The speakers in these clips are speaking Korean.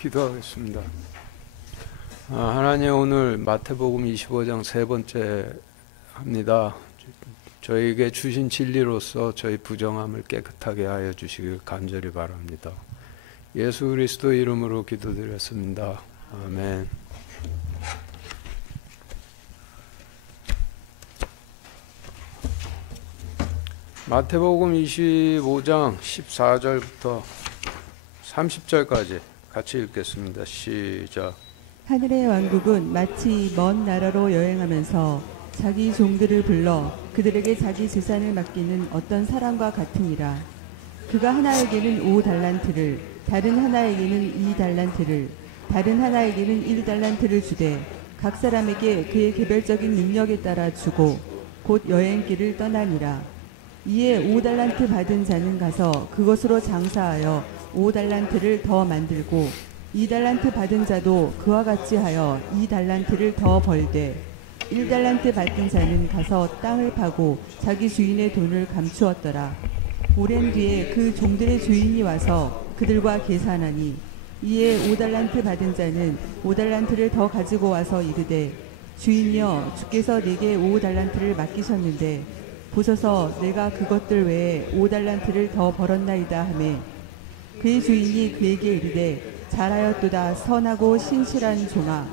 기도하겠습니다. 하나님, 오늘 마태복음 25장 세 번째 합니다. 저에게 주신 진리로서 저희 부정함을 깨끗하게 하여 주시길 간절히 바랍니다. 예수 그리스도 이름으로 기도드렸습니다. 아멘. 마태복음 25장 14절부터 30절까지 같이 읽겠습니다. 시작. 하늘의 왕국은 마치 먼 나라로 여행하면서 자기 종들을 불러 그들에게 자기 재산을 맡기는 어떤 사람과 같으니라. 그가 하나에게는 5달란트를, 다른 하나에게는 2달란트를, 다른 하나에게는 1달란트를 주되 각 사람에게 그의 개별적인 능력에 따라 주고 곧 여행길을 떠나니라. 이에 5달란트 받은 자는 가서 그것으로 장사하여 5달란트를 더 만들고 2달란트 받은 자도 그와 같이 하여 2달란트를 더 벌되 1달란트 받은 자는 가서 땅을 파고 자기 주인의 돈을 감추었더라. 오랜 뒤에 그 종들의 주인이 와서 그들과 계산하니 이에 5달란트 받은 자는 5달란트를 더 가지고 와서 이르되 주인이여, 주께서 내게 5달란트를 맡기셨는데 보소서, 내가 그것들 외에 5달란트를 더 벌었나이다 하매 그의 주인이 그에게 이르되 잘하였도다 선하고 신실한 종아,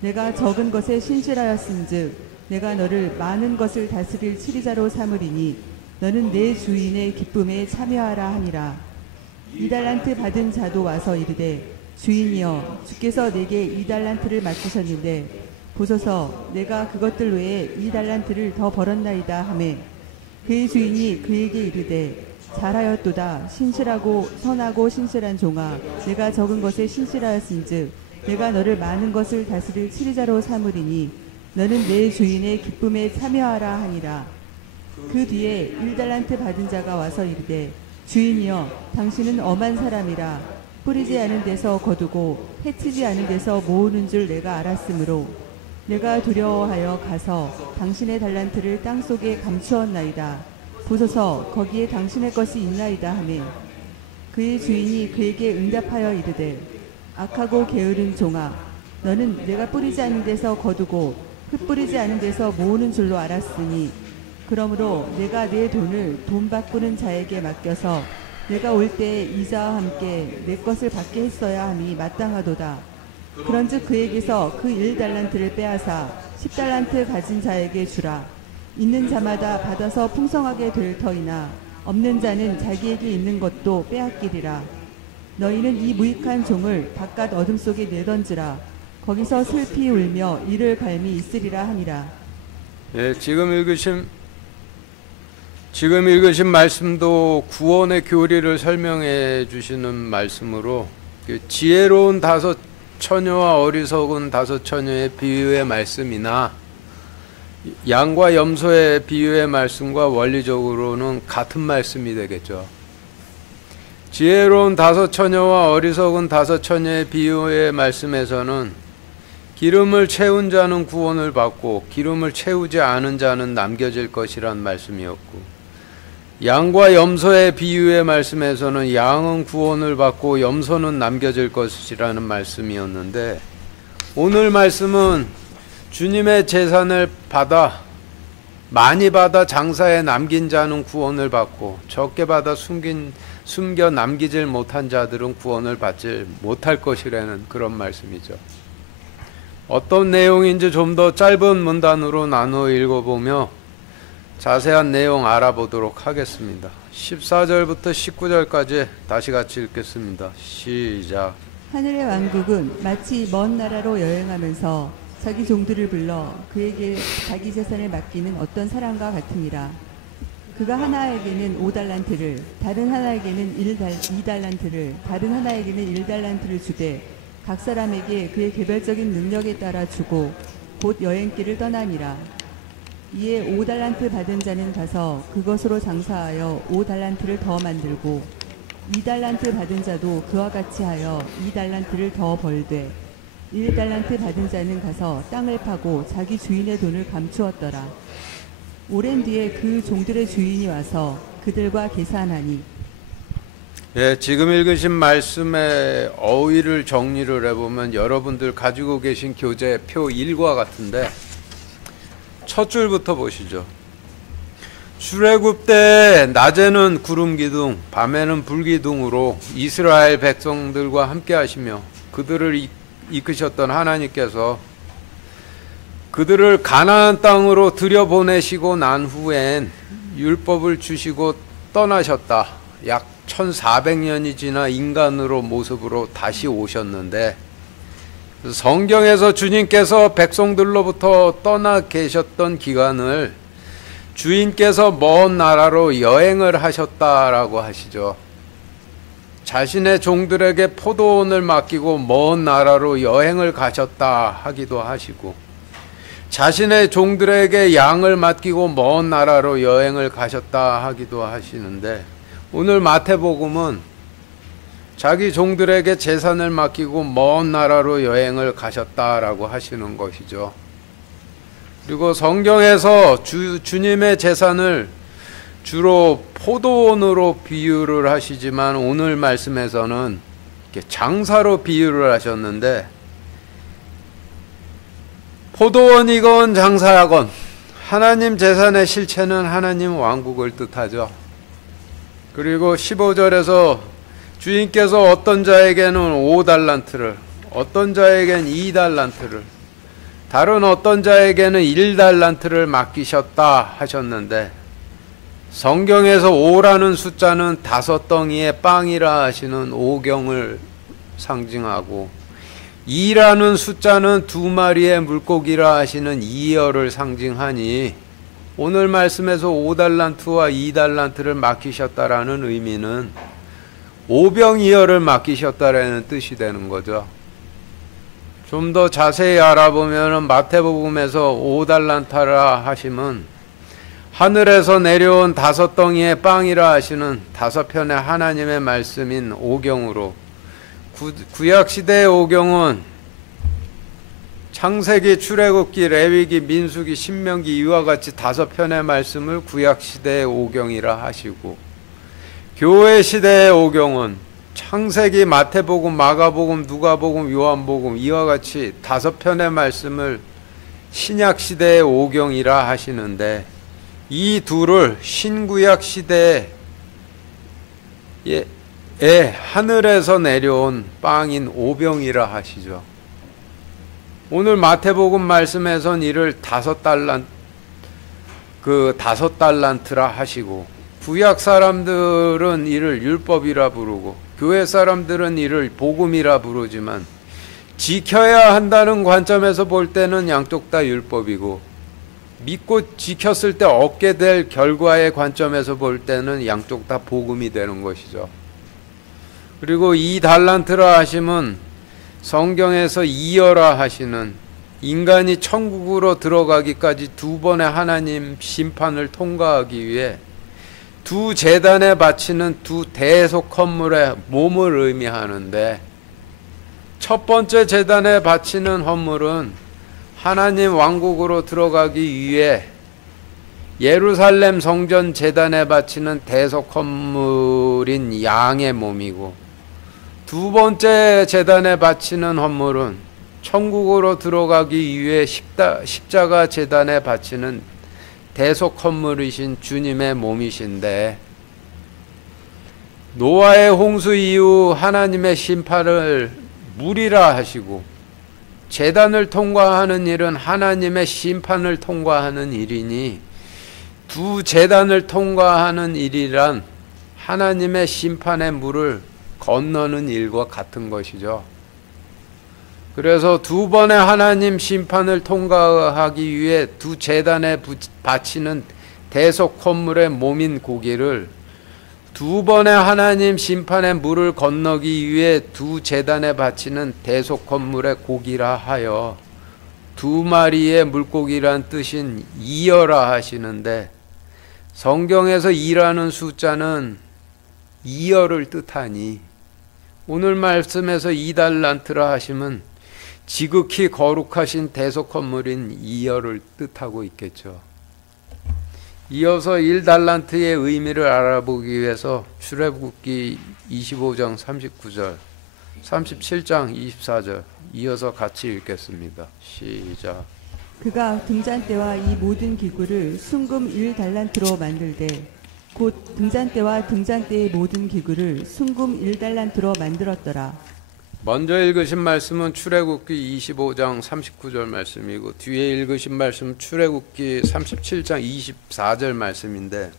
내가 적은 것에 신실하였은즉 내가 너를 많은 것을 다스릴 치리자로 삼으리니 너는 내 주인의 기쁨에 참여하라 하니라. 2달란트 받은 자도 와서 이르되 주인이여, 주께서 내게 2달란트를 맡기셨는데 보소서, 내가 그것들 외에 2달란트를 더 벌었나이다 하매 그의 주인이 그에게 이르되 잘하였도다 신실하고 선하고 신실한 종아, 내가 적은 것에 신실하였은즉 내가 너를 많은 것을 다스릴 치리자로 삼으리니 너는 내 주인의 기쁨에 참여하라 하니라. 그 뒤에 1달란트 받은 자가 와서 이르되 주인이여, 당신은 엄한 사람이라. 뿌리지 않은 데서 거두고 해치지 않은 데서 모으는 줄 내가 알았으므로 내가 두려워하여 가서 당신의 달란트를 땅속에 감추었나이다. 보소서, 거기에 당신의 것이 있나이다 하매 그의 주인이 그에게 응답하여 이르되 악하고 게으른 종아, 너는 내가 뿌리지 않은 데서 거두고 흩뿌리지 않은 데서 모으는 줄로 알았으니 그러므로 내가 내 돈을 돈 바꾸는 자에게 맡겨서 내가 올 때에 이자와 함께 내 것을 받게 했어야 함이 마땅하도다. 그런즉 그에게서 그 1달란트를 빼앗아 10달란트 가진 자에게 주라. 있는 자마다 받아서 풍성하게 될 터이나 없는 자는 자기에게 있는 것도 빼앗기리라. 너희는 이 무익한 종을 바깥 어둠 속에 내던지라. 거기서 슬피 울며 이를 갈미 있으리라 하니라. 네, 지금 읽으신 말씀도 구원의 교리를 설명해 주시는 말씀으로 지혜로운 다섯 처녀와 어리석은 다섯 처녀의 비유의 말씀이나 양과 염소의 비유의 말씀과 원리적으로는 같은 말씀이 되겠죠. 지혜로운 다섯 처녀와 어리석은 다섯 처녀의 비유의 말씀에서는 기름을 채운 자는 구원을 받고 기름을 채우지 않은 자는 남겨질 것이란 말씀이었고, 양과 염소의 비유의 말씀에서는 양은 구원을 받고 염소는 남겨질 것이라는 말씀이었는데, 오늘 말씀은 주님의 재산을 많이 받아 장사에 남긴 자는 구원을 받고 적게 받아 숨겨 남기질 못한 자들은 구원을 받지 못할 것이라는 그런 말씀이죠. 어떤 내용인지 좀 더 짧은 문단으로 나누어 읽어보며 자세한 내용 알아보도록 하겠습니다. 14절부터 19절까지 다시 같이 읽겠습니다. 시작. 하늘의 왕국은 마치 먼 나라로 여행하면서 자기 종들을 불러 그에게 자기 재산을 맡기는 어떤 사람과 같으니라. 그가 하나에게는 5달란트를, 다른 하나에게는 2달란트를, 다른 하나에게는 1달란트를 주되 각 사람에게 그의 개별적인 능력에 따라 주고 곧 여행길을 떠나니라. 이에 5달란트 받은 자는 가서 그것으로 장사하여 5달란트를 더 만들고 2달란트 받은 자도 그와 같이 하여 2달란트를 더 벌되 1달란트 받은 자는 가서 땅을 파고 자기 주인의 돈을 감추었더라. 오랜 뒤에 그 종들의 주인이 와서 그들과 계산하니 예, 지금 읽으신 말씀의 어휘를 정리를 해보면 여러분들 가지고 계신 교재 표 1과 같은데 첫 줄부터 보시죠. 출애굽 때 낮에는 구름 기둥, 밤에는 불 기둥으로 이스라엘 백성들과 함께 하시며 그들을 이끄셨던 하나님께서 그들을 가나안 땅으로 들여보내시고 난 후엔 율법을 주시고 떠나셨다. 약 1400년이 지나 인간으로 모습으로 다시 오셨는데 성경에서 주님께서 백성들로부터 떠나 계셨던 기간을 주인께서 먼 나라로 여행을 하셨다라고 하시죠. 자신의 종들에게 포도원을 맡기고 먼 나라로 여행을 가셨다 하기도 하시고 자신의 종들에게 양을 맡기고 먼 나라로 여행을 가셨다 하기도 하시는데 오늘 마태복음은 자기 종들에게 재산을 맡기고 먼 나라로 여행을 가셨다라고 하시는 것이죠. 그리고 성경에서 주님의 재산을 주로 포도원으로 비유를 하시지만 오늘 말씀에서는 이렇게 장사로 비유를 하셨는데 포도원이건 장사하건 하나님 재산의 실체는 하나님 왕국을 뜻하죠. 그리고 15절에서 주인께서 어떤 자에게는 5달란트를 어떤 자에게는 2달란트를 다른 어떤 자에게는 1달란트를 맡기셨다 하셨는데 성경에서 5라는 숫자는 5덩이의 빵이라 하시는 오경을 상징하고 2라는 숫자는 2마리의 물고기라 하시는 이어를 상징하니 오늘 말씀에서 5달란트와 2달란트를 맡기셨다라는 의미는 오병이어를 맡기셨다라는 뜻이 되는 거죠. 좀 더 자세히 알아보면 마태복음에서 5달란트라 하시면 하늘에서 내려온 5덩이의 빵이라 하시는 5편의 하나님의 말씀인 오경으로 구약시대의 오경은 창세기, 출애굽기, 레위기, 민수기, 신명기 이와 같이 5편의 말씀을 구약시대의 오경이라 하시고 교회 시대의 오경은 창세기, 마태복음, 마가복음, 누가복음, 요한복음 이와 같이 5편의 말씀을 신약시대의 오경이라 하시는데 이 둘을 신구약 시대에 하늘에서 내려온 빵인 오병이라 하시죠. 오늘 마태복음 말씀에선 이를 5달란트라 하시고 구약 사람들은 이를 율법이라 부르고 교회 사람들은 이를 복음이라 부르지만 지켜야 한다는 관점에서 볼 때는 양쪽 다 율법이고 믿고 지켰을 때 얻게 될 결과의 관점에서 볼 때는 양쪽 다 복음이 되는 것이죠. 그리고 이 달란트라 하심은 성경에서 이어라 하시는 인간이 천국으로 들어가기까지 2번의 하나님 심판을 통과하기 위해 2 제단에 바치는 2 대속 헌물의 몸을 의미하는데 첫 번째 제단에 바치는 헌물은 하나님 왕국으로 들어가기 위해 예루살렘 성전 제단에 바치는 대속 헌물인 양의 몸이고 2번째 제단에 바치는 헌물은 천국으로 들어가기 위해 십자가 제단에 바치는 대속 헌물이신 주님의 몸이신데 노아의 홍수 이후 하나님의 심판을 물이라 하시고 제단을 통과하는 일은 하나님의 심판을 통과하는 일이니 2 제단을 통과하는 일이란 하나님의 심판의 물을 건너는 일과 같은 것이죠. 그래서 2번의 하나님 심판을 통과하기 위해 2 제단에 바치는 대속 헌물의 몸인 고기를 2번의 하나님 심판의 물을 건너기 위해 2 제단에 바치는 대속 헌물의 고기라 하여 2마리의 물고기란 뜻인 이어라 하시는데 성경에서 2라는 숫자는 이어를 뜻하니 오늘 말씀에서 2달란트라 하시면 지극히 거룩하신 대속 헌물인 이어를 뜻하고 있겠죠. 이어서 1달란트의 의미를 알아보기 위해서 출애굽기 25장 39절, 37장 24절 이어서 같이 읽겠습니다. 시작. 그가 등잔대와 이 모든 기구를 순금 1달란트로 만들되 곧 등잔대와 등잔대의 모든 기구를 순금 1달란트로 만들었더라. 먼저 읽으신 말씀은 출애굽기 25장 39절 말씀이고 뒤에 읽으신 말씀은 출애굽기 37장 24절 말씀인데,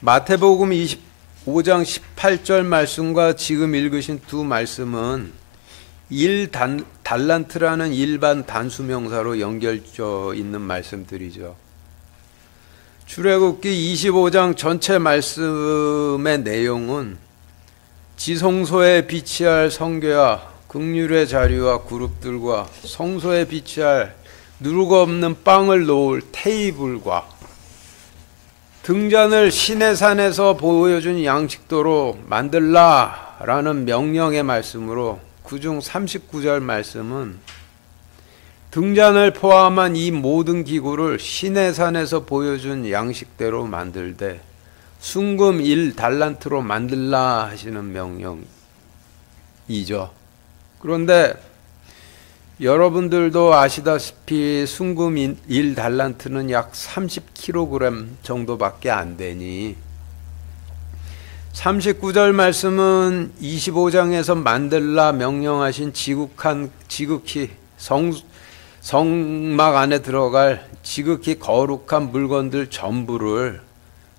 마태복음 25장 18절 말씀과 지금 읽으신 두 말씀은 1달란트라는 일반 단수명사로 연결되어 있는 말씀들이죠. 출애굽기 25장 전체 말씀의 내용은 지성소에 비치할 성궤와 긍휼의 자리와 그룹들과 성소에 비치할 누룩 없는 빵을 놓을 테이블과 등잔을 시내산에서 보여준 양식도로 만들라라는 명령의 말씀으로, 그중 39절 말씀은 등잔을 포함한 이 모든 기구를 시내산에서 보여준 양식대로 만들되 순금 1달란트로 만들라 하시는 명령이죠. 그런데 여러분들도 아시다시피 순금 1달란트는 약 30kg 정도밖에 안 되니 39절 말씀은 25장에서 만들라 명령하신 지극히 성막 안에 들어갈 지극히 거룩한 물건들 전부를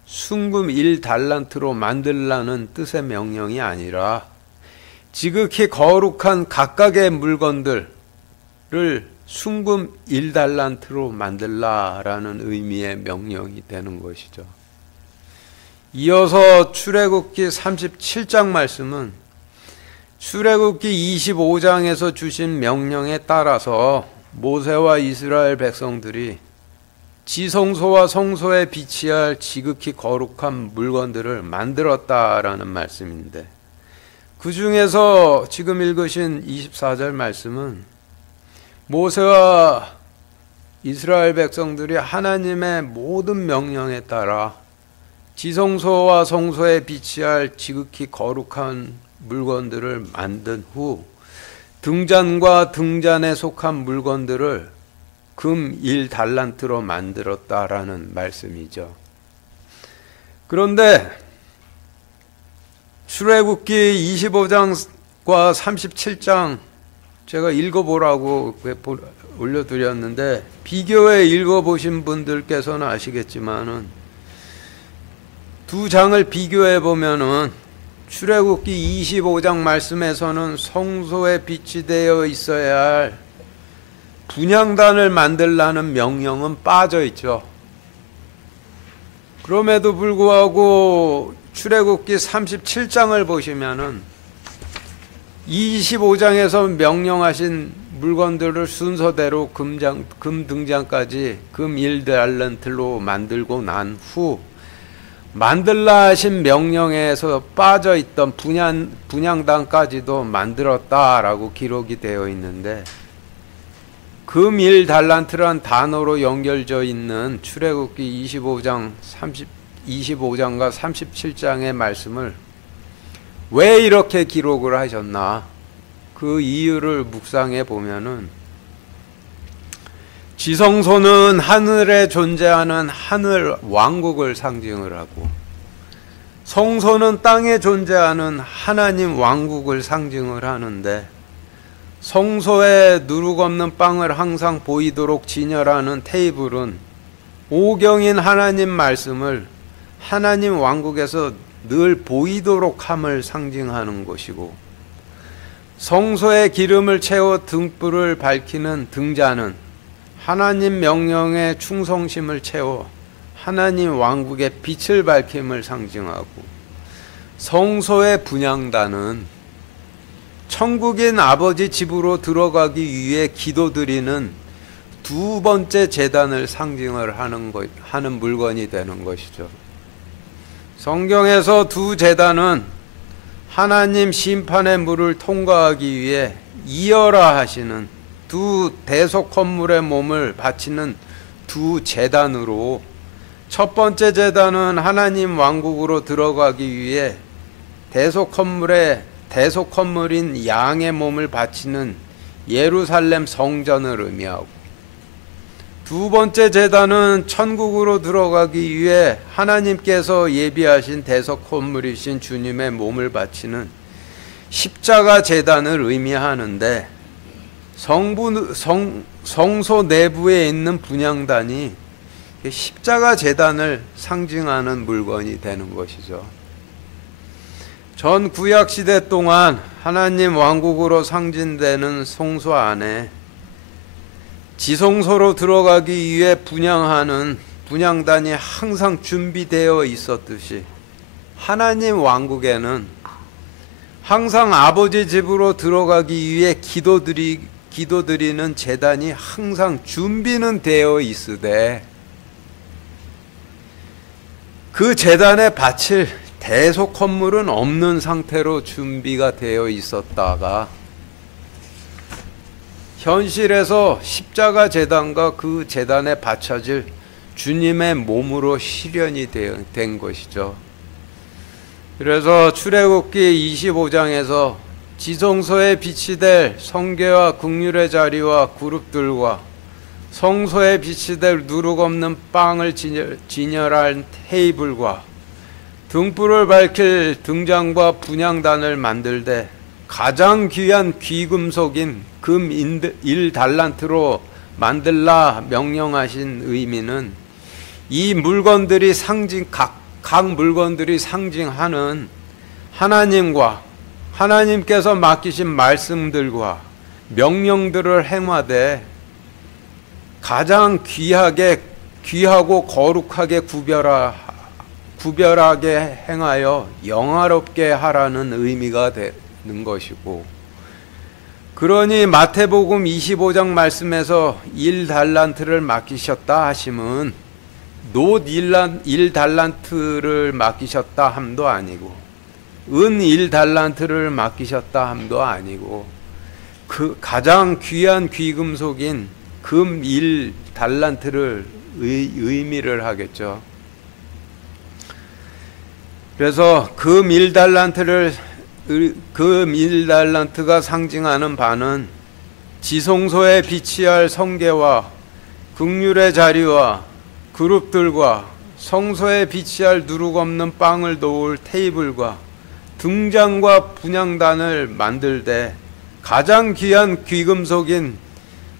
순금 1달란트로 만들라는 뜻의 명령이 아니라 지극히 거룩한 각각의 물건들을 순금 1달란트로 만들라라는 의미의 명령이 되는 것이죠. 이어서 출애굽기 37장 말씀은 출애굽기 25장에서 주신 명령에 따라서 모세와 이스라엘 백성들이 지성소와 성소에 비치할 지극히 거룩한 물건들을 만들었다라는 말씀인데, 그 중에서 지금 읽으신 24절 말씀은 모세와 이스라엘 백성들이 하나님의 모든 명령에 따라 지성소와 성소에 비치할 지극히 거룩한 물건들을 만든 후 등잔과 등잔에 속한 물건들을 금 1달란트로 만들었다라는 말씀이죠. 그런데 출애굽기 25장과 37장 제가 읽어보라고 올려드렸는데, 비교해 읽어보신 분들께서는 아시겠지만은 두 장을 비교해 보면은 출애굽기 25장 말씀에서는 성소에 비치되어 있어야 할 분향단을 만들라는 명령은 빠져 있죠. 그럼에도 불구하고 출애굽기 37장을 보시면은 25장에서 명령하신 물건들을 순서대로 금 등잔까지 금 1달란트로 만들고 난 후 만들라 하신 명령에서 빠져있던 분향단까지도 만들었다라고 기록이 되어 있는데, 금 1달란트란 단어로 연결되어 있는 출애굽기 25장과 37장의 말씀을 왜 이렇게 기록을 하셨나, 그 이유를 묵상해 보면은 지성소는 하늘에 존재하는 하늘 왕국을 상징을 하고, 성소는 땅에 존재하는 하나님 왕국을 상징을 하는데, 성소에 누룩 없는 빵을 항상 보이도록 진열하는 테이블은 오경인 하나님 말씀을 하나님 왕국에서 늘 보이도록 함을 상징하는 것이고, 성소에 기름을 채워 등불을 밝히는 등잔은 하나님 명령에 충성심을 채워 하나님 왕국의 빛을 밝힘을 상징하고, 성소의 분향단은 천국인 아버지 집으로 들어가기 위해 기도드리는 두 번째 제단을 상징을 하는 물건이 되는 것이죠. 성경에서 두 제단은 하나님 심판의 물을 통과하기 위해 이어라 하시는 두 대속 건물의 몸을 바치는 두 제단으로, 첫 번째 제단은 하나님 왕국으로 들어가기 위해 대속 건물인 양의 몸을 바치는 예루살렘 성전을 의미하고, 두 번째 제단은 천국으로 들어가기 위해 하나님께서 예비하신 대속 건물이신 주님의 몸을 바치는 십자가 제단을 의미하는데, 성소 내부에 있는 분향단이 십자가 제단을 상징하는 물건이 되는 것이죠. 전 구약 시대 동안 하나님 왕국으로 상징되는 성소 안에 지성소로 들어가기 위해 분향하는 분향단이 항상 준비되어 있었듯이, 하나님 왕국에는 항상 아버지 집으로 들어가기 위해 기도드리는 제단이 항상 준비는 되어 있으되, 그 제단에 바칠 대속 건물은 없는 상태로 준비가 되어 있었다가, 현실에서 십자가 제단과 그 제단에 바쳐질 주님의 몸으로 실현이 된 것이죠. 그래서 출애굽기 25장에서 지성소에 빛이 될 성궤와 긍휼의 자리와 그룹들과 성소에 빛이 될 누룩 없는 빵을 진열한 테이블과 등불을 밝힐 등잔과 분향단을 만들되 가장 귀한 귀금속인 금 1달란트로 만들라 명령하신 의미는, 이 물건들이 각 물건들이 상징하는 하나님과 하나님께서 맡기신 말씀들과 명령들을 행하되 가장 귀하고 거룩하게 구별하게 행하여 영화롭게 하라는 의미가 되는 것이고, 그러니 마태복음 25장 말씀에서 1달란트를 맡기셨다 하심은 놋 1달란트를 맡기셨다 함도 아니고, 은 1달란트를 맡기셨다 함도 아니고, 그 가장 귀한 귀금속인 금 1달란트를 의미를 하겠죠. 그래서 금 1달란트가 상징하는 바는 지성소에 비치할 성궤와 긍휼의 자리와 그룹들과 성소에 비치할 누룩 없는 빵을 놓을 테이블과 등잔과 분향단을 만들되 가장 귀한 귀금속인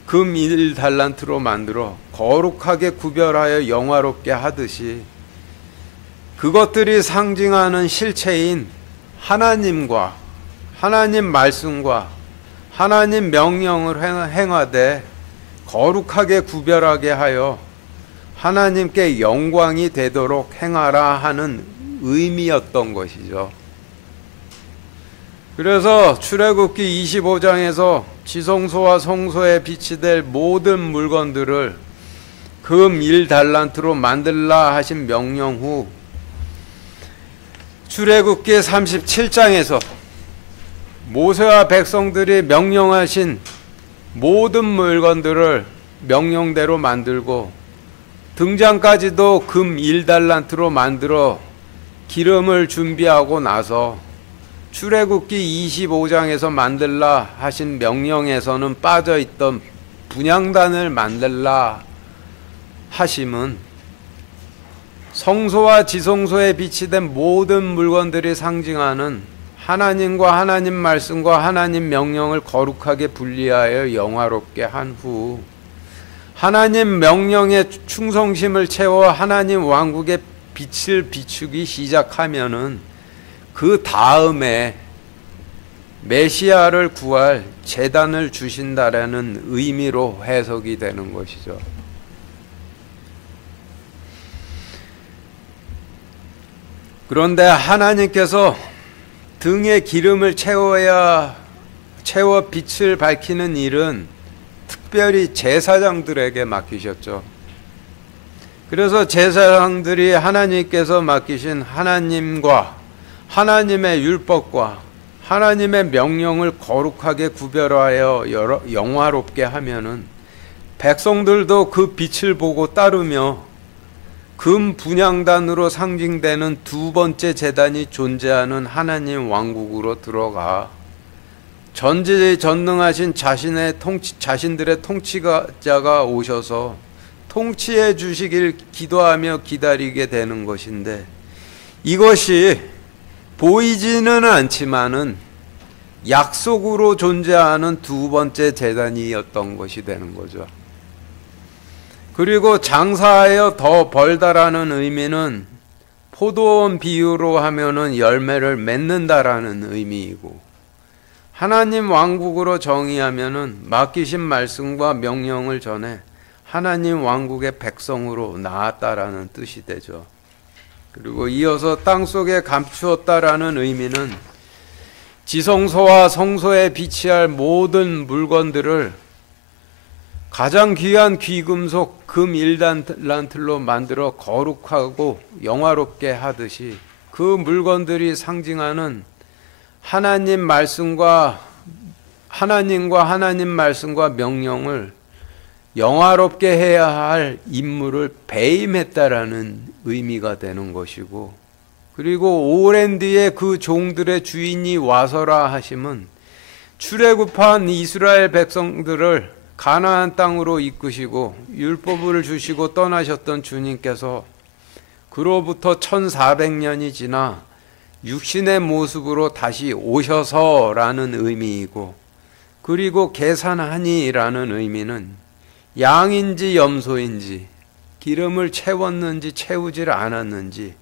금 1달란트로 만들어 거룩하게 구별하여 영화롭게 하듯이, 그것들이 상징하는 실체인 하나님과 하나님 말씀과 하나님 명령을 행하되 거룩하게 구별하게 하여 하나님께 영광이 되도록 행하라 하는 의미였던 것이죠. 그래서 출애굽기 25장에서 지성소와 성소에 빛이 될 모든 물건들을 금 1달란트로 만들라 하신 명령 후 출애굽기 37장에서 모세와 백성들이 명령하신 모든 물건들을 명령대로 만들고 등잔까지도 금 1달란트로 만들어 기름을 준비하고 나서 출애굽기 25장에서 만들라 하신 명령에서는 빠져있던 분향단을 만들라 하심은 성소와 지성소에 비치된 모든 물건들이 상징하는 하나님과 하나님 말씀과 하나님 명령을 거룩하게 분리하여 영화롭게 한 후 하나님 명령에 충성심을 채워 하나님 왕국의 빛을 비추기 시작하면은 그 다음에 메시아를 구할 제단을 주신다라는 의미로 해석이 되는 것이죠. 그런데 하나님께서 등에 기름을 채워 빛을 밝히는 일은 특별히 제사장들에게 맡기셨죠. 그래서 제사장들이 하나님께서 맡기신 하나님과 하나님의 율법과 하나님의 명령을 거룩하게 구별하여 영화롭게 하면은 백성들도 그 빛을 보고 따르며 금 분향단으로 상징되는 두 번째 제단이 존재하는 하나님 왕국으로 들어가 전지전능하신 자신들의 통치자가 오셔서 통치해 주시길 기도하며 기다리게 되는 것인데, 이것이 보이지는 않지만은 약속으로 존재하는 두 번째 제단이었던 것이 되는 거죠. 그리고 장사하여 더 벌다라는 의미는 포도원 비유로 하면은 열매를 맺는다라는 의미이고, 하나님 왕국으로 정의하면은 맡기신 말씀과 명령을 전해 하나님 왕국의 백성으로 나았다라는 뜻이 되죠. 그리고 이어서 땅속에 감추었다라는 의미는 지성소와 성소에 비치할 모든 물건들을 가장 귀한 귀금속 금 1달란트로 만들어 거룩하고 영화롭게 하듯이, 그 물건들이 상징하는 하나님과 하나님 말씀과 명령을 영화롭게 해야 할 임무를 배임했다라는 의미가 되는 것이고, 그리고 오랜 뒤에 그 종들의 주인이 와서라 하심은 출애굽한 이스라엘 백성들을 가나안 땅으로 이끄시고 율법을 주시고 떠나셨던 주님께서 그로부터 1400년이 지나 육신의 모습으로 다시 오셔서라는 의미이고, 그리고 계산하니라는 의미는 양인지 염소인지 기름을 채웠는지 채우질 않았는지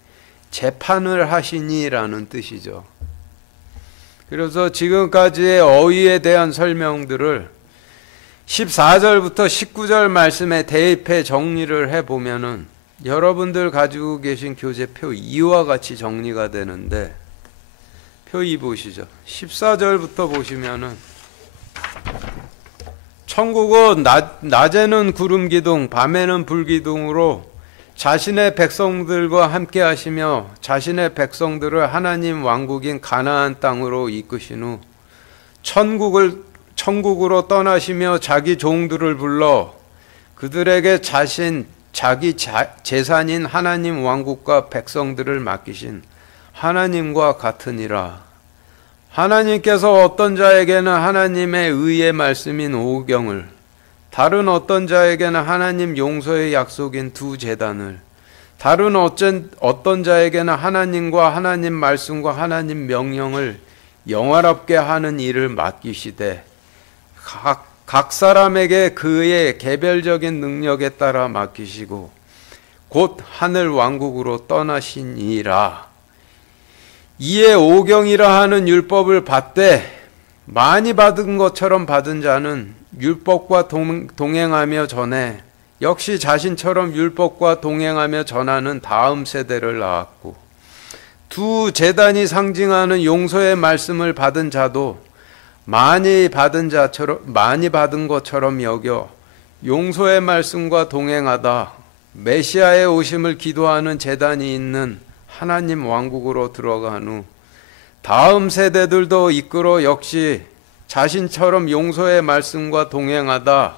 재판을 하시니라는 뜻이죠. 그래서 지금까지의 어휘에 대한 설명들을 14절부터 19절 말씀에 대입해 정리를 해보면은 여러분들 가지고 계신 교재표 2와 같이 정리가 되는데, 표 2 보시죠. 14절부터 보시면은 천국은 낮에는 구름 기둥 밤에는 불 기둥으로 자신의 백성들과 함께 하시며 자신의 백성들을 하나님 왕국인 가나안 땅으로 이끄신 후 천국으로 떠나시며 자기 종들을 불러 그들에게 자기 재산인 하나님 왕국과 백성들을 맡기신 하나님과 같으니라. 하나님께서 어떤 자에게는 하나님의 의의 말씀인 오경을, 다른 어떤 자에게는 하나님 용서의 약속인 두 제단을, 다른 어떤 자에게는 하나님과 하나님 말씀과 하나님 명령을 영화롭게 하는 일을 맡기시되 각 사람에게 그의 개별적인 능력에 따라 맡기시고 곧 하늘 왕국으로 떠나시니라. 이에 오경이라 하는 율법을 받되 많이 받은 것처럼 받은 자는 율법과 동행하며 전해 역시 자신처럼 율법과 동행하며 전하는 다음 세대를 낳았고, 두 제단이 상징하는 용서의 말씀을 받은 자도 많이 받은 것처럼 여겨 용서의 말씀과 동행하다 메시아의 오심을 기도하는 제단이 있는 하나님 왕국으로 들어간 후 다음 세대들도 이끌어 역시 자신처럼 용서의 말씀과 동행하다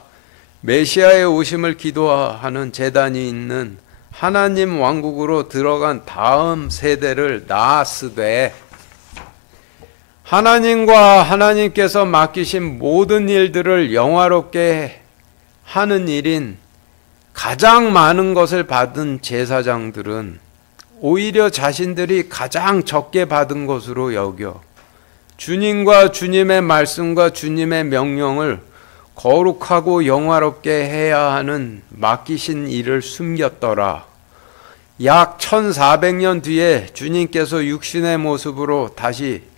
메시아의 오심을 기도하는 제단이 있는 하나님 왕국으로 들어간 다음 세대를 낳았으되, 하나님과 하나님께서 맡기신 모든 일들을 영화롭게 하는 일인 가장 많은 것을 받은 제사장들은 오히려 자신들이 가장 적게 받은 것으로 여겨 주님과 주님의 말씀과 주님의 명령을 거룩하고 영화롭게 해야 하는 맡기신 일을 숨겼더라. 약 1400년 뒤에 주님께서 육신의 모습으로 다시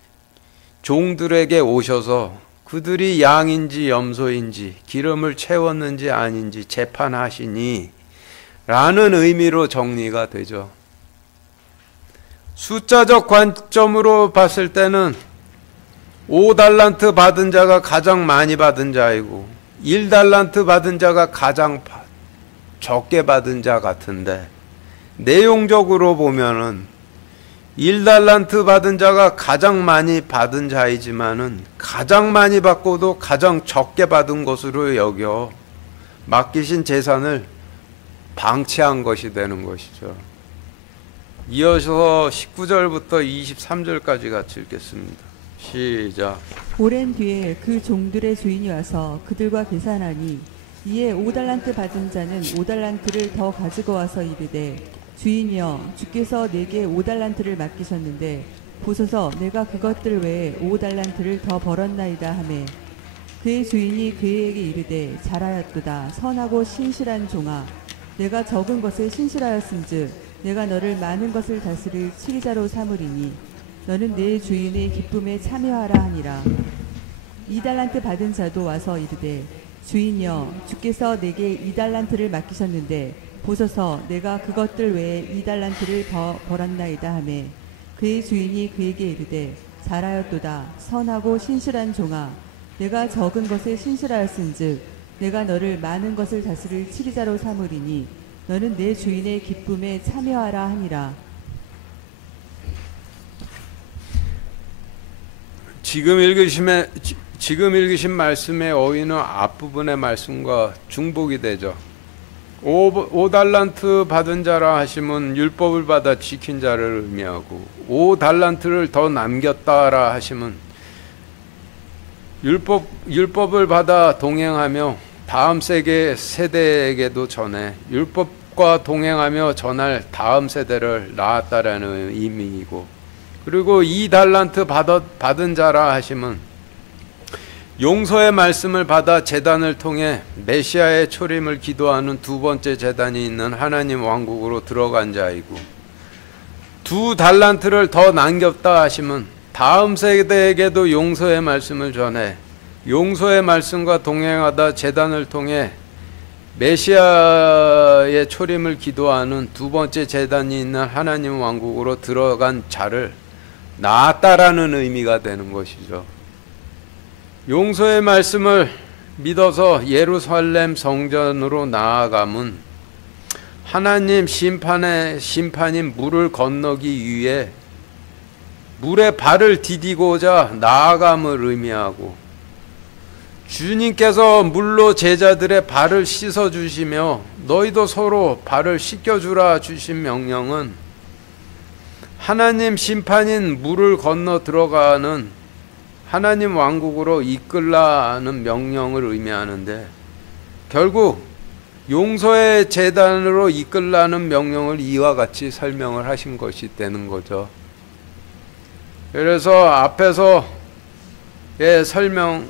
종들에게 오셔서 그들이 양인지 염소인지 기름을 채웠는지 아닌지 재판하시니 라는 의미로 정리가 되죠. 숫자적 관점으로 봤을 때는 5달란트 받은 자가 가장 많이 받은 자이고 1달란트 받은 자가 가장 적게 받은 자 같은데, 내용적으로 보면은 1달란트 받은 자가 가장 많이 받은 자이지만은 가장 많이 받고도 가장 적게 받은 것으로 여겨 맡기신 재산을 방치한 것이 되는 것이죠. 이어서 19절부터 23절까지 같이 읽겠습니다. 시작. 오랜 뒤에 그 종들의 주인이 와서 그들과 계산하니 이에 5달란트 받은 자는 5달란트를 더 가지고 와서 이르되 주인이여 주께서 내게 5달란트를 맡기셨는데 보소서 내가 그것들 외에 5달란트를 더 벌었나이다 하매 그의 주인이 그에게 이르되 잘하였도다 선하고 신실한 종아 내가 적은 것에 신실하였은즉 내가 너를 많은 것을 다스릴 치리자로 삼으리니 너는 내 주인의 기쁨에 참여하라 하니라. 2달란트 받은 자도 와서 이르되 주인이여 주께서 내게 2달란트를 맡기셨는데 보소서 내가 그것들 외에 2달란트를 더 벌었나이다 하매 그의 주인이 그에게 이르되 잘하였도다 선하고 신실한 종아 내가 적은 것에 신실하였은즉 내가 너를 많은 것을 다스릴 치리자로 삼으리니 너는 내 주인의 기쁨에 참여하라 하니라. 지금 읽으신 말씀의 어휘는 앞부분의 말씀과 중복이 되죠. 5달란트 받은 자라 하시면 율법을 받아 지킨 자를 의미하고 5달란트를 더 남겼다라 하시면 율법을 받아 동행하며 다음 세대에게도 전해 율법과 동행하며 전할 다음 세대를 낳았다라는 의미이고, 그리고 2달란트 받은 자라 하시면 용서의 말씀을 받아 제단을 통해 메시아의 초림을 기도하는 두 번째 제단이 있는 하나님 왕국으로 들어간 자이고, 2달란트를 더 남겼다 하시면 다음 세대에게도 용서의 말씀을 전해 용서의 말씀과 동행하다 제단을 통해 메시아의 초림을 기도하는 두 번째 제단이 있는 하나님 왕국으로 들어간 자를 낳았다라는 의미가 되는 것이죠. 용서의 말씀을 믿어서 예루살렘 성전으로 나아가면 하나님 심판인 물을 건너기 위해 물에 발을 디디고자 나아감을 의미하고, 주님께서 물로 제자들의 발을 씻어주시며 너희도 서로 발을 씻겨주라 주신 명령은 하나님 심판인 물을 건너 들어가는 하나님 왕국으로 이끌라는 명령을 의미하는데, 결국 용서의 제단으로 이끌라는 명령을 이와 같이 설명을 하신 것이 되는 거죠. 그래서 앞에서의 설명을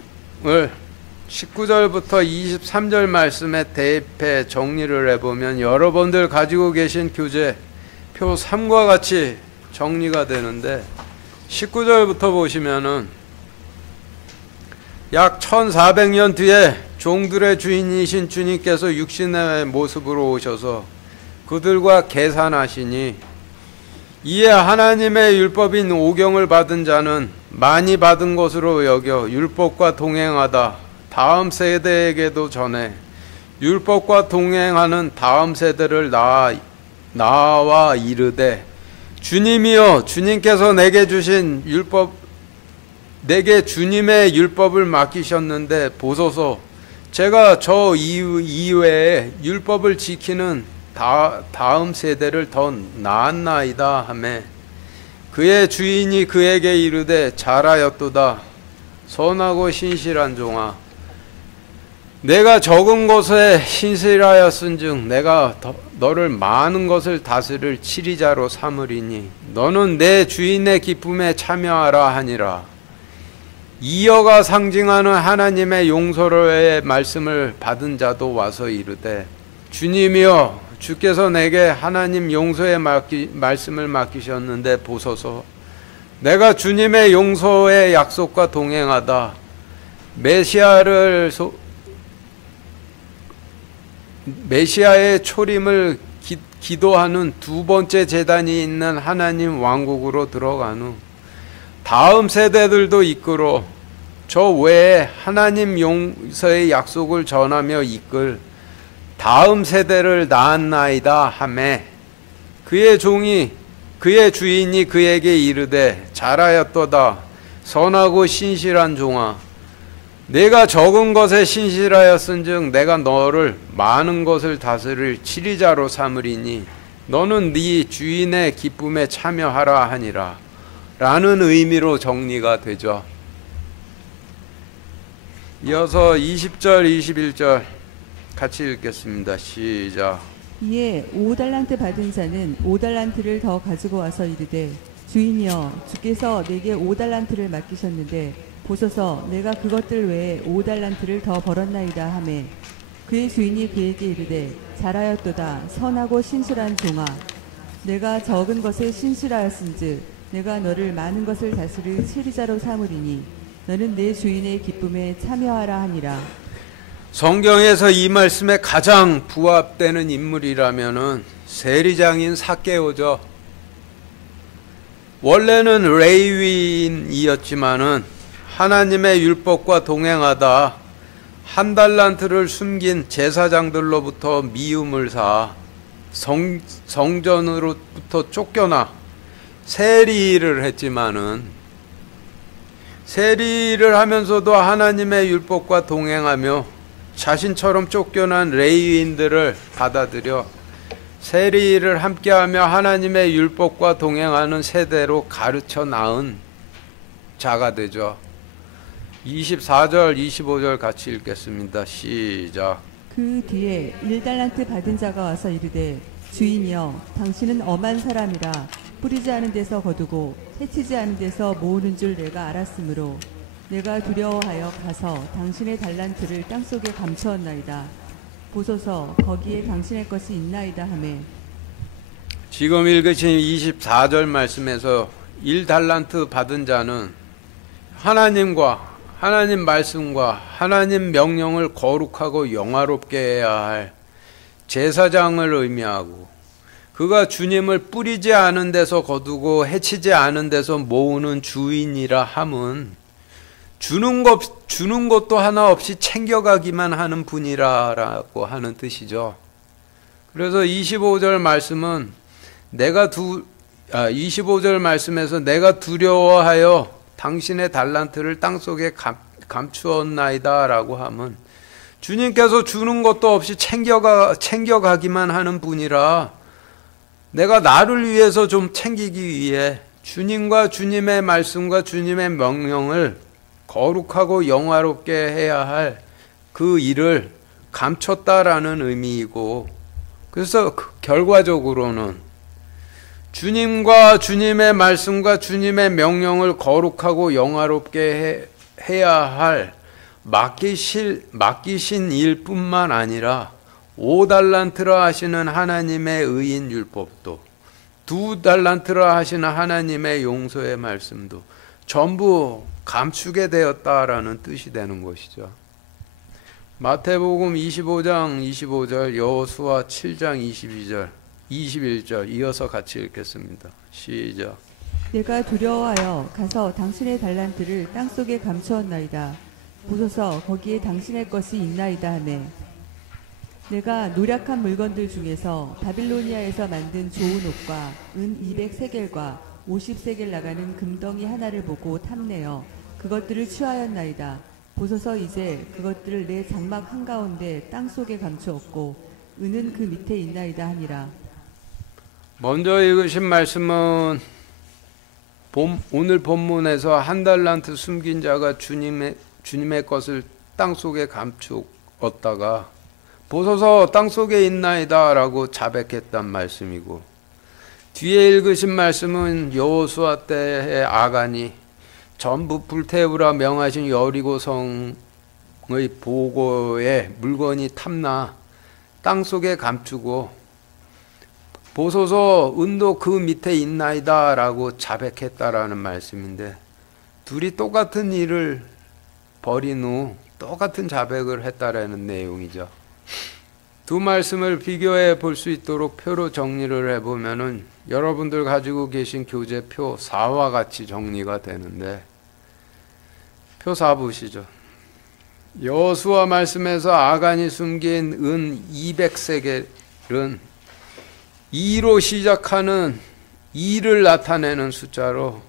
19절부터 23절 말씀에 대입해 정리를 해보면 여러분들 가지고 계신 교재 표 3과 같이 정리가 되는데, 19절부터 보시면은 약 1400년 뒤에 종들의 주인이신 주님께서 육신의 모습으로 오셔서 그들과 계산하시니, 이에 하나님의 율법인 오경을 받은 자는 많이 받은 것으로 여겨 율법과 동행하다 다음 세대에게도 전해 율법과 동행하는 다음 세대를 낳아와 이르되 주님이여 주님께서 내게 주신 내게 주님의 율법을 맡기셨는데 보소서 제가 저 이외에 율법을 지키는 다음 세대를 더 낳았나이다 하매 그의 주인이 그에게 이르되 잘하였도다 선하고 신실한 종아 내가 적은 것에 신실하였은즉 내가 너를 많은 것을 다스릴 치리자로 삼으리니 너는 내 주인의 기쁨에 참여하라 하니라. 이어가 상징하는 하나님의 용서의 말씀을 받은 자도 와서 이르되 주님이여 주께서 내게 하나님 용서의 말씀을 맡기셨는데 보소서 내가 주님의 용서의 약속과 동행하다 메시아의 초림을 기도하는 두 번째 제단이 있는 하나님 왕국으로 들어간 후 다음 세대들도 이끌어 저 외에 하나님 용서의 약속을 전하며 이끌 다음 세대를 낳았나이다 하매 그의 주인이 그에게 이르되 잘하였도다 선하고 신실한 종아 내가 적은 것에 신실하였은즉 내가 너를 많은 것을 다스릴 지리자로 삼으리니 너는 네 주인의 기쁨에 참여하라 하니라 라는 의미로 정리가 되죠. 이어서 20절 21절 같이 읽겠습니다. 시작. 이에 5달란트 받은 자는 5달란트를 더 가지고 와서 이르되 주인이여 주께서 내게 5달란트를 맡기셨는데 보소서 내가 그것들 외에 5달란트를 더 벌었나이다 하매 그의 주인이 그에게 이르되 잘하였도다 선하고 신실한 종아 내가 적은 것에 신실하였은즉 내가 너를 많은 것을 다스릴 치리자로 삼으리니 너는 내 주인의 기쁨에 참여하라 하니라. 성경에서 이 말씀에 가장 부합되는 인물이라면은 세리장인 삭개오죠. 원래는 레위인이었지만은 하나님의 율법과 동행하다 한 달란트를 숨긴 제사장들로부터 미움을 사 성전으로부터 쫓겨나 세리를 했지만은 세리를 하면서도 하나님의 율법과 동행하며 자신처럼 쫓겨난 레위인들을 받아들여 세리를 함께하며 하나님의 율법과 동행하는 세대로 가르쳐 낳은 자가 되죠. 24절 25절 같이 읽겠습니다. 시작. 그 뒤에 1달란트 받은 자가 와서 이르되 주인이여 당신은 엄한 사람이라 뿌리지 않은 데서 거두고 해치지 않은 데서 모으는 줄 내가 알았으므로 내가 두려워하여 가서 당신의 달란트를 땅속에 감추었나이다. 보소서 거기에 당신의 것이 있나이다 하매 지금 읽으신 24절 말씀에서 1달란트 받은 자는 하나님과 하나님 말씀과 하나님 명령을 거룩하고 영화롭게 해야 할 제사장을 의미하고 그가 주님을 뿌리지 않은 데서 거두고 해치지 않은 데서 모으는 주인이라 함은 주는 것도 하나 없이 챙겨가기만 하는 분이라고 하는 뜻이죠. 그래서 25절 말씀은 25절 말씀에서 내가 두려워하여 당신의 달란트를 땅속에 감추었나이다 라고 하면 주님께서 주는 것도 없이 챙겨가기만 하는 분이라 내가 나를 위해서 좀 챙기기 위해 주님과 주님의 말씀과 주님의 명령을 거룩하고 영화롭게 해야 할 그 일을 감췄다라는 의미이고 그래서 결과적으로는 주님과 주님의 말씀과 주님의 명령을 거룩하고 영화롭게 해야 할 맡기신 일뿐만 아니라 5달란트라 하시는 하나님의 의인 율법도 2달란트라 하시는 하나님의 용서의 말씀도 전부 감추게 되었다라는 뜻이 되는 것이죠. 마태복음 25장 25절 여호수아 7장 21절 이어서 같이 읽겠습니다. 시작. 내가 두려워하여 가서 당신의 달란트를 땅속에 감추었나이다. 보소서 거기에 당신의 것이 있나이다 하매 내가 노략한 물건들 중에서 바빌로니아에서 만든 좋은 옷과 은 200세겔과 50세겔 나가는 금덩이 하나를 보고 탐내어 그것들을 취하였나이다. 보소서 이제 그것들을 내 장막 한가운데 땅속에 감추었고 은은 그 밑에 있나이다 하니라. 먼저 읽으신 말씀은 오늘 본문에서 한 달란트 숨긴 자가 주님의 것을 땅속에 감추었다가 보소서 땅속에 있나이다 라고 자백했단 말씀이고 뒤에 읽으신 말씀은 여호수아 때의 아간이 전부 불태우라 명하신 여리고성의 보고에 물건이 탐나 땅속에 감추고 보소서 은도 그 밑에 있나이다 라고 자백했다라는 말씀인데 둘이 똑같은 일을 벌인 후 똑같은 자백을 했다라는 내용이죠. 두 말씀을 비교해 볼 수 있도록 표로 정리를 해보면은 여러분들 가지고 계신 교재표 4와 같이 정리가 되는데 표 4 보시죠. 여호수아 말씀에서 아간이 숨긴 은 200세겔은 2로 시작하는 2를 나타내는 숫자로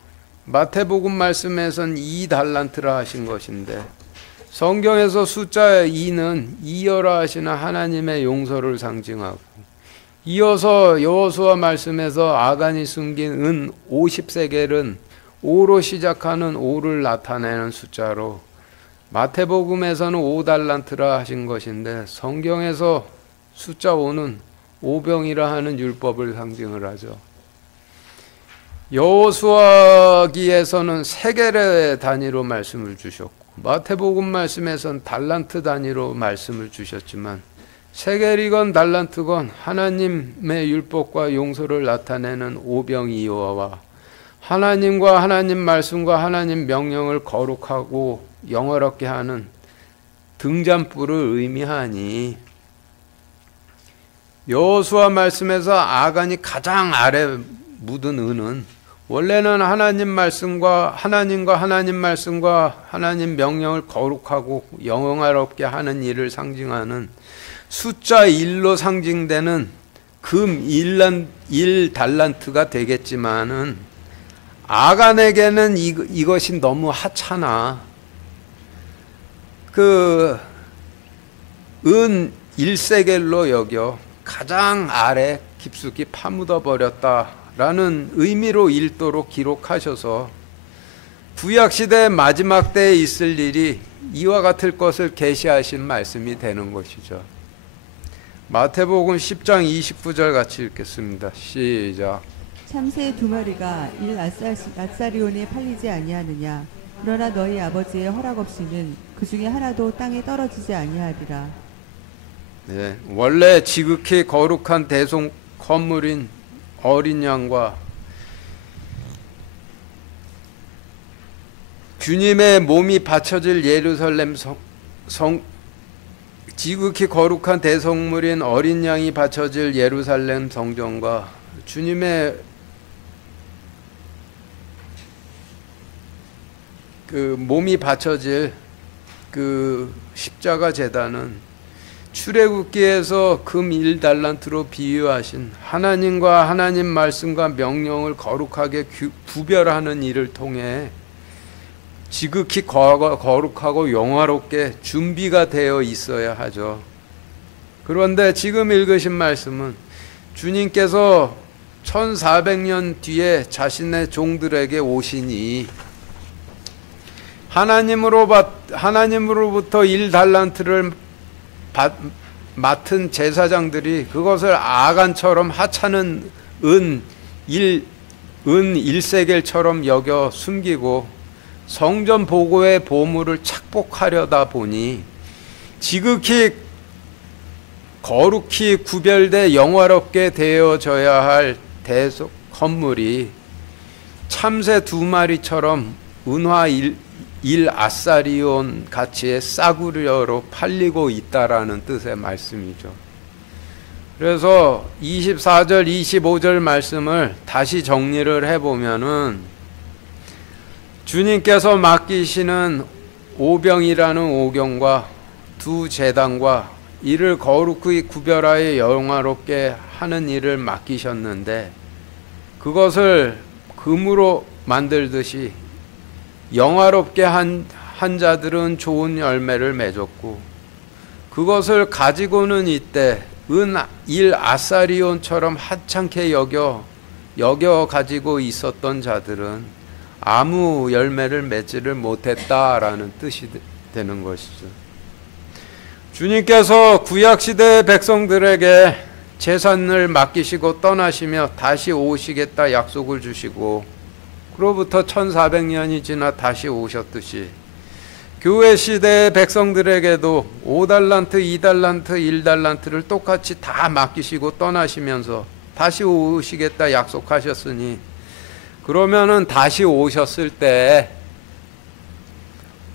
마태복음 말씀에선 2달란트라 하신 것인데 성경에서 숫자 2는 이어라 하시는 하나님의 용서를 상징하고, 이어서 여호수아 말씀에서 아간이 숨긴 은 50세겔은 5로 시작하는 5를 나타내는 숫자로, 마태복음에서는 5달란트라 하신 것인데 성경에서 숫자 5는 오병이라 하는 율법을 상징을 하죠. 여호수아기에서는 세겔의 단위로 말씀을 주셨고, 마태복음 말씀에서는 달란트 단위로 말씀을 주셨지만, 세겔이건 달란트건 하나님의 율법과 용서를 나타내는 오병이어와 하나님과 하나님 말씀과 하나님 명령을 거룩하고 영화롭게 하는 등잔불을 의미하니, 여호수아 말씀에서 아간이 가장 아래 묻은 은은 원래는 하나님과 하나님 말씀과 하나님 명령을 거룩하고 영화롭게 하는 일을 상징하는 숫자 1로 상징되는 금 1달란트가 되겠지만은, 아간에게는 이것이 너무 하찮아. 은 1세겔로 여겨 가장 아래 깊숙이 파묻어 버렸다라는 의미로 1도로 기록하셔서 구약시대 마지막 때에 있을 일이 이와 같을 것을 계시하신 말씀이 되는 것이죠. 마태복음 10장 29절 같이 읽겠습니다. 시작. 참새 2마리가 1아사리온에 팔리지 아니하느냐. 그러나 너희 아버지의 허락 없이는 그 중에 하나도 땅에 떨어지지 아니하리라. 네, 원래 지극히 거룩한 대속 건물인 어린 양과 주님의 몸이 바쳐질 예루살렘 지극히 거룩한 대성물인 어린 양이 바쳐질 예루살렘 성전과 주님의 그 몸이 바쳐질 그 십자가 제단은 출애굽기에서 금 1달란트로 비유하신 하나님과 하나님 말씀과 명령을 거룩하게 구별하는 일을 통해 지극히 거룩하고 영화롭게 준비가 되어 있어야 하죠. 그런데 지금 읽으신 말씀은 주님께서 1400년 뒤에 자신의 종들에게 오시니 하나님으로부터 1달란트를 맡은 제사장들이 그것을 아간처럼 하찮은 은 1세겔처럼 여겨 숨기고 성전 보고의 보물을 착복하려다 보니 지극히 거룩히 구별돼 영화롭게 되어져야 할 대속 건물이 참새 2마리처럼 은화 1아사리온 가치의 싸구려로 팔리고 있다라는 뜻의 말씀이죠. 그래서 24절 25절 말씀을 다시 정리를 해보면은 주님께서 맡기시는 오병이라는 오경과 두 제단과 이를 거룩히 구별하여 영화롭게 하는 일을 맡기셨는데, 그것을 금으로 만들듯이 영화롭게 한 자들은 좋은 열매를 맺었고, 그것을 가지고는 이때 은 1아사리온처럼 하찮게 여겨 가지고 있었던 자들은 아무 열매를 맺지를 못했다라는 뜻이 되는 것이죠. 주님께서 구약시대 백성들에게 재산을 맡기시고 떠나시며 다시 오시겠다 약속을 주시고, 그로부터 1400년이 지나 다시 오셨듯이 교회 시대의 백성들에게도 5달란트, 2달란트, 1달란트를 똑같이 다 맡기시고 떠나시면서 다시 오시겠다 약속하셨으니, 그러면은 다시 오셨을 때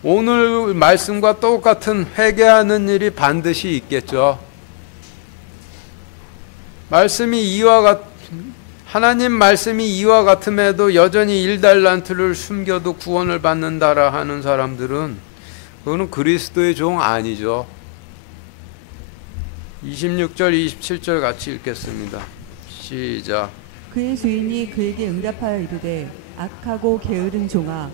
오늘 말씀과 똑같은 회개하는 일이 반드시 있겠죠. 하나님 말씀이 이와 같음에도 여전히 1달란트를 숨겨도 구원을 받는다라 하는 사람들은 그거는 그리스도의 종 아니죠. 26절 27절 같이 읽겠습니다. 시작. 그의 주인이 그에게 응답하여 이르되 악하고 게으른 종아,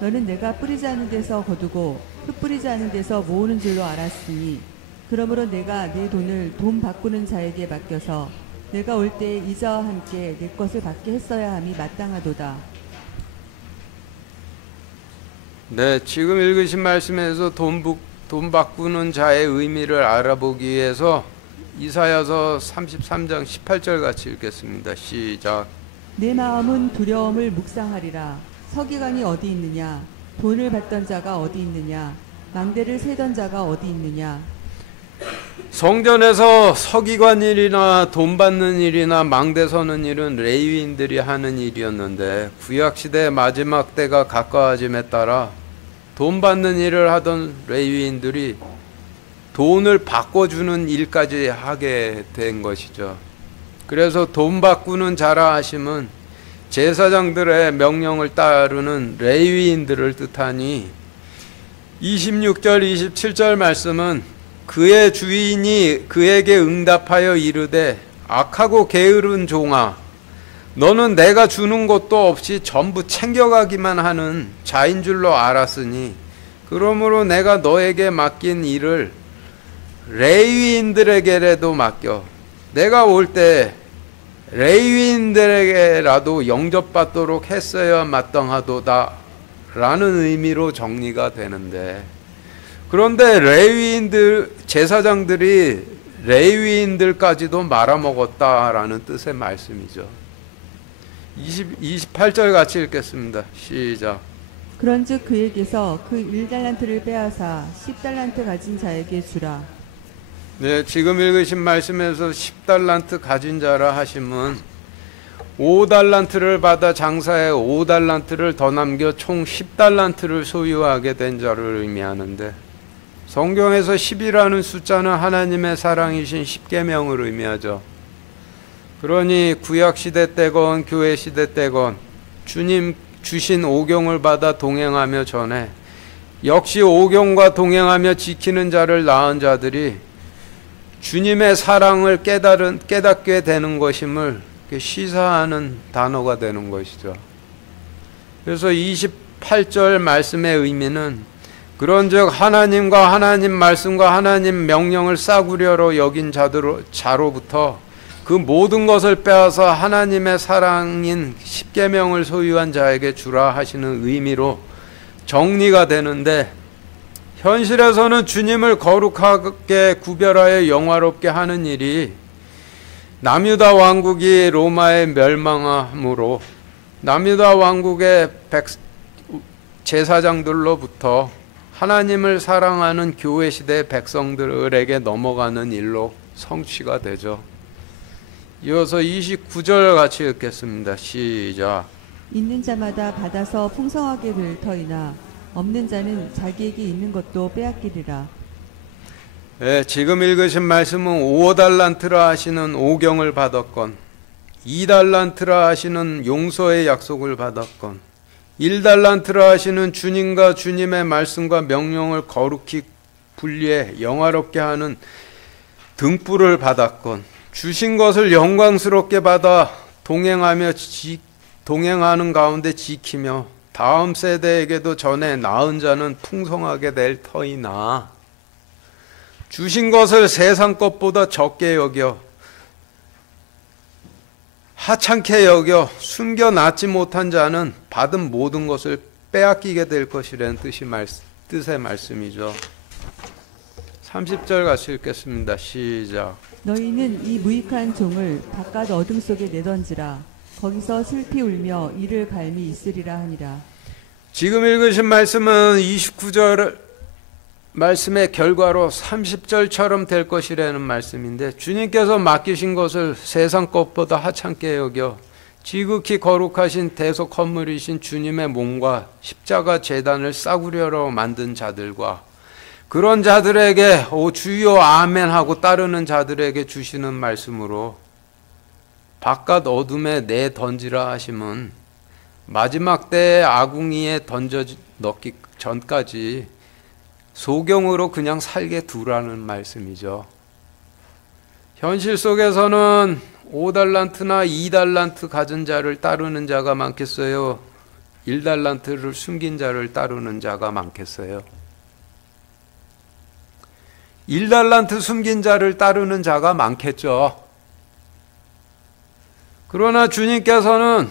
너는 내가 뿌리지 않은 데서 거두고 흩뿌리지 않은 데서 모으는 줄로 알았으니 그러므로 내가 내 돈을 돈 바꾸는 자에게 맡겨서 내가 올 때 이자와 함께 내 것을 받게 했어야 함이 마땅하도다. 네, 지금 읽으신 말씀에서 돈 바꾸는 자의 의미를 알아보기 위해서 이사야서 33장 18절 같이 읽겠습니다. 시작. 내 마음은 두려움을 묵상하리라. 서기관이 어디 있느냐? 돈을 받던 자가 어디 있느냐? 망대를 세던 자가 어디 있느냐? 성전에서 서기관 일이나 돈 받는 일이나 망대 서는 일은 레위인들이 하는 일이었는데 구약시대의 마지막 때가 가까워짐에 따라 돈 받는 일을 하던 레위인들이 돈을 바꿔주는 일까지 하게 된 것이죠. 그래서 돈 바꾸는 자라 하심은 제사장들의 명령을 따르는 레위인들을 뜻하니 26절 27절 말씀은 그의 주인이 그에게 응답하여 이르되 악하고 게으른 종아 너는 내가 주는 것도 없이 전부 챙겨가기만 하는 자인 줄로 알았으니 그러므로 내가 너에게 맡긴 일을 레위인들에게라도 맡겨 내가 올 때 레위인들에게라도 영접받도록 했어야 마땅하도다 라는 의미로 정리가 되는데 그런데 제사장들이 레위인들까지도 말아먹었다라는 뜻의 말씀이죠. 28절 같이 읽겠습니다. 시작. 그런즉 그에게서 그 1달란트를 빼앗아 10달란트 가진 자에게 주라. 네, 지금 읽으신 말씀에서 10달란트 가진 자라 하심은 5달란트를 받아 장사해 5달란트를 더 남겨 총 10달란트를 소유하게 된 자를 의미하는데 성경에서 10이라는 숫자는 하나님의 사랑이신 십계명을 의미하죠. 그러니 구약시대 때건 교회시대 때건 주님 주신 오경을 받아 동행하며 전해 역시 오경과 동행하며 지키는 자를 낳은 자들이 주님의 사랑을 깨닫게 되는 것임을 시사하는 단어가 되는 것이죠. 그래서 28절 말씀의 의미는 그런즉 하나님과 하나님 말씀과 하나님 명령을 싸구려로 여긴 자로부터 그 모든 것을 빼앗아 하나님의 사랑인 십계명을 소유한 자에게 주라 하시는 의미로 정리가 되는데 현실에서는 주님을 거룩하게 구별하여 영화롭게 하는 일이 남유다 왕국이 로마에 멸망함으로 남유다 왕국의 제사장들로부터 하나님을 사랑하는 교회 시대 백성들에게 넘어가는 일로 성취가 되죠. 이어서 29절 같이 읽겠습니다. 시작. 있는 자마다 받아서 풍성하게 될 터이나 없는 자는 자기에게 있는 것도 빼앗기리라. 네, 지금 읽으신 말씀은 5달란트라 하시는 오경을 받았건 2달란트라 하시는 용서의 약속을 받았건 1달란트라 하시는 주님과 주님의 말씀과 명령을 거룩히 분리해 영화롭게 하는 등불을 받았건 주신 것을 영광스럽게 받아 동행하는 가운데 지키며 다음 세대에게도 전해 낳은 자는 풍성하게 될 터이나 주신 것을 세상 것보다 적게 여겨 하찮게 여겨 숨겨놨지 못한 자는 받은 모든 것을 빼앗기게 될 것이라는 뜻의 말씀이죠. 30절 같이 읽겠습니다. 시작. 너희는 이 무익한 종을 바깥 어둠 속에 내던지라. 거기서 슬피 울며 이를 갈미 있으리라 하니라. 지금 읽으신 말씀은 29절 말씀의 결과로 30절처럼 될 것이라는 말씀인데 주님께서 맡기신 것을 세상 것보다 하찮게 여겨 지극히 거룩하신 대속 건물이신 주님의 몸과 십자가 제단을 싸구려로 만든 자들과 그런 자들에게 오 주여 아멘 하고 따르는 자들에게 주시는 말씀으로 바깥 어둠에 내던지라 하심은 마지막 때의 아궁이에 던져 넣기 전까지 소경으로 그냥 살게 두라는 말씀이죠. 현실 속에서는 5달란트나 2달란트 가진 자를 따르는 자가 많겠어요? 1달란트를 숨긴 자를 따르는 자가 많겠어요? 1달란트 숨긴 자를 따르는 자가 많겠죠. 그러나 주님께서는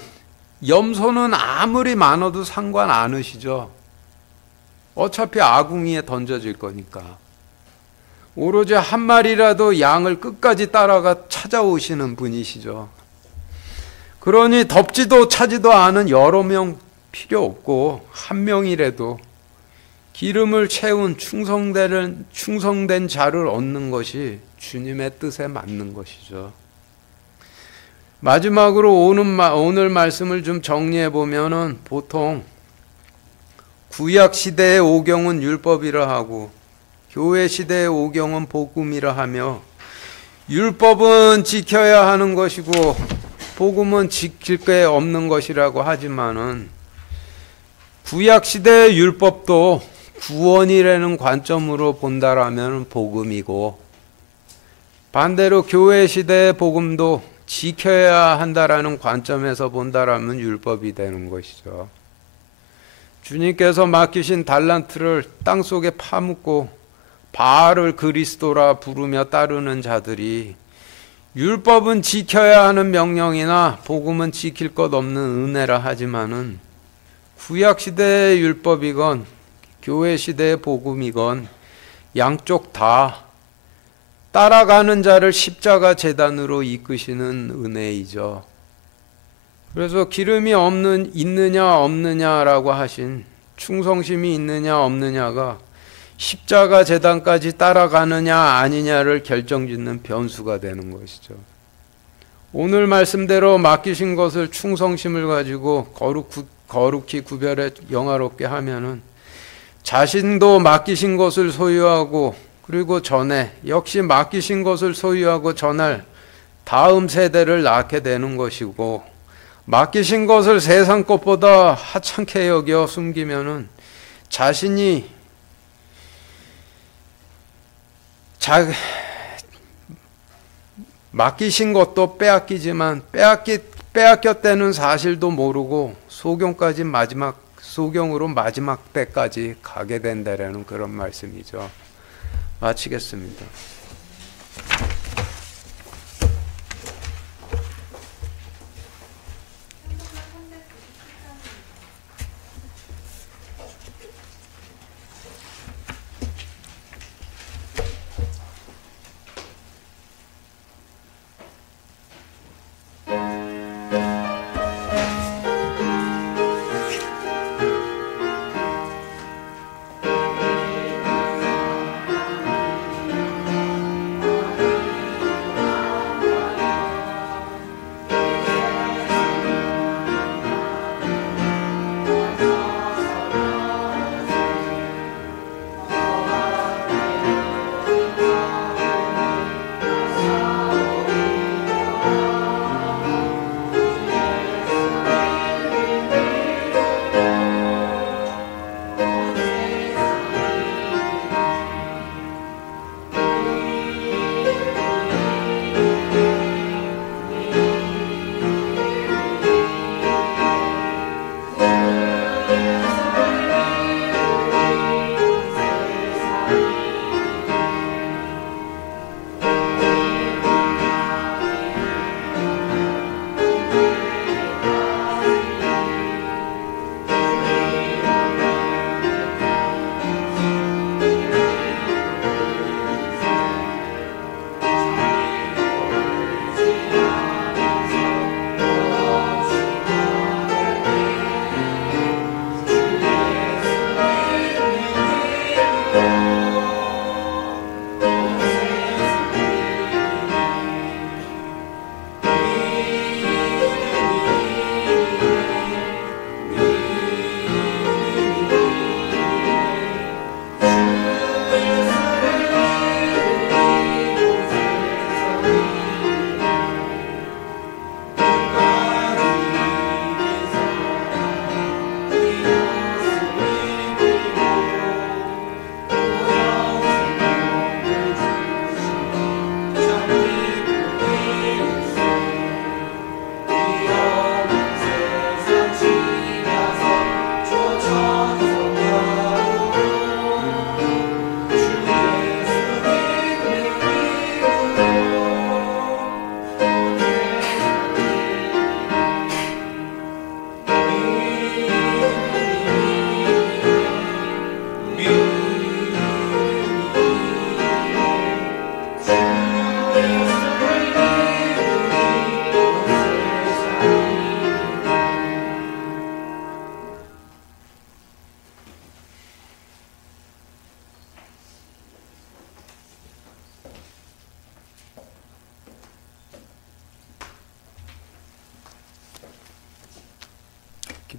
염소는 아무리 많아도 상관 않으시죠. 어차피 아궁이에 던져질 거니까. 오로지 한 마리라도 양을 끝까지 따라가 찾아오시는 분이시죠. 그러니 덥지도 차지도 않은 여러 명 필요 없고 한 명이라도 기름을 채운 충성된 자를 얻는 것이 주님의 뜻에 맞는 것이죠. 마지막으로 오늘 말씀을 좀 정리해 보면은 보통 구약 시대의 오경은 율법이라 하고 교회 시대의 오경은 복음이라 하며 율법은 지켜야 하는 것이고 복음은 지킬 게 없는 것이라고 하지만은 구약 시대의 율법도 구원이라는 관점으로 본다라면 복음이고 반대로 교회 시대의 복음도 지켜야 한다라는 관점에서 본다라면 율법이 되는 것이죠. 주님께서 맡기신 달란트를 땅속에 파묻고 바알을 그리스도라 부르며 따르는 자들이 율법은 지켜야 하는 명령이나 복음은 지킬 것 없는 은혜라 하지만은 구약 시대의 율법이건 교회 시대의 복음이건 양쪽 다 따라가는 자를 십자가 제단으로 이끄시는 은혜이죠. 그래서 기름이 있느냐 없느냐라고 하신 충성심이 있느냐 없느냐가 십자가 제단까지 따라가느냐 아니냐를 결정짓는 변수가 되는 것이죠. 오늘 말씀대로 맡기신 것을 충성심을 가지고 거룩히 구별해 영화롭게 하면은 자신도 맡기신 것을 소유하고 그리고 전에 역시 맡기신 것을 소유하고 전할 다음 세대를 낳게 되는 것이고 맡기신 것을 세상 것보다 하찮게 여겨 숨기면은 자신이 맡기신 것도 빼앗기지만 빼앗겼다는 사실도 모르고 소경으로 마지막 때까지 가게 된다라는 그런 말씀이죠. 마치겠습니다.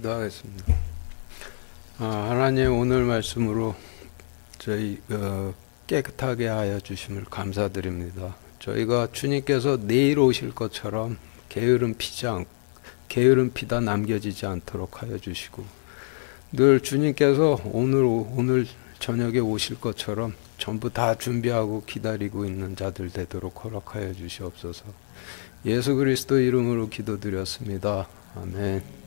기도하겠습니다. 하나님, 오늘 말씀으로 저희 깨끗하게 하여 주심을 감사드립니다. 저희가 주님께서 내일 오실 것처럼 게으름 피다 남겨지지 않도록 하여 주시고, 늘 주님께서 오늘 저녁에 오실 것처럼 전부 다 준비하고 기다리고 있는 자들 되도록 허락하여 주시옵소서. 예수 그리스도 이름으로 기도드렸습니다. 아멘.